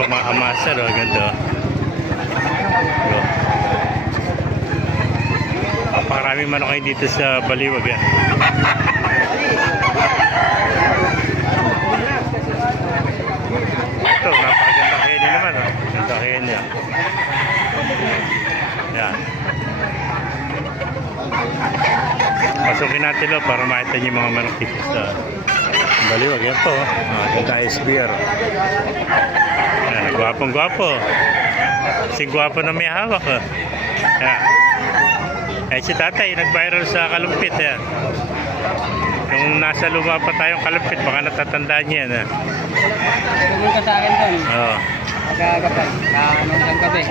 po mga kamaster, oh, ganda. Maraming manok kayo dito sa Baliwag yan. Ito, napakaganda kayo niya naman, oh. Ganda kayo niya. Yan. Pasukin natin lo para makita niyo yung mga manok dito sa Baliwag. Yan po, ganda SBR. Yan, gwapong gwapo. Si gwapo na may hawak, oh. Yan. Eh si tatay nag-viral sa Kalumpit yan. Kung nasa luma pa tayong Kalumpit, baka natatandaan niya yan. Pumunta sa akin doon. Oo. Pagkagapat. Nung isang gabi.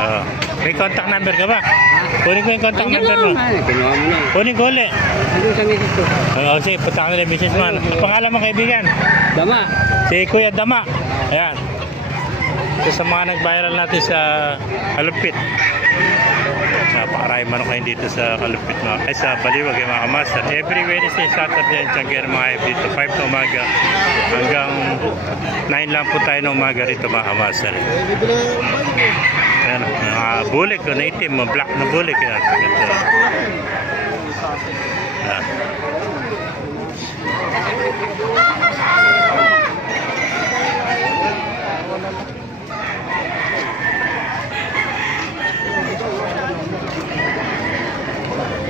Oo. May contact number ka ba? Kunin ko yung contact number mo. Kinuha mo na. Kunin ko ulit. Andun sa misis ko. Oo, sige, punta ka nila misis man. Ang pangalan mo kaibigan? Dama. Si Kuya Dama. Ayan. Ito sa mga nag-viral natin sa Kalumpit. Napakarami manok kayo dito sa Kalumpit, ay sa Baliwag yung mga kamaster. Every Wednesday, Saturday and Sunday mga dito 5 na umaga hanggang 9 lang po tayo ng umaga rito mga kamaster. Ayan, mga bulik na itim, mga black na bulik yan. Ganda. Ayan.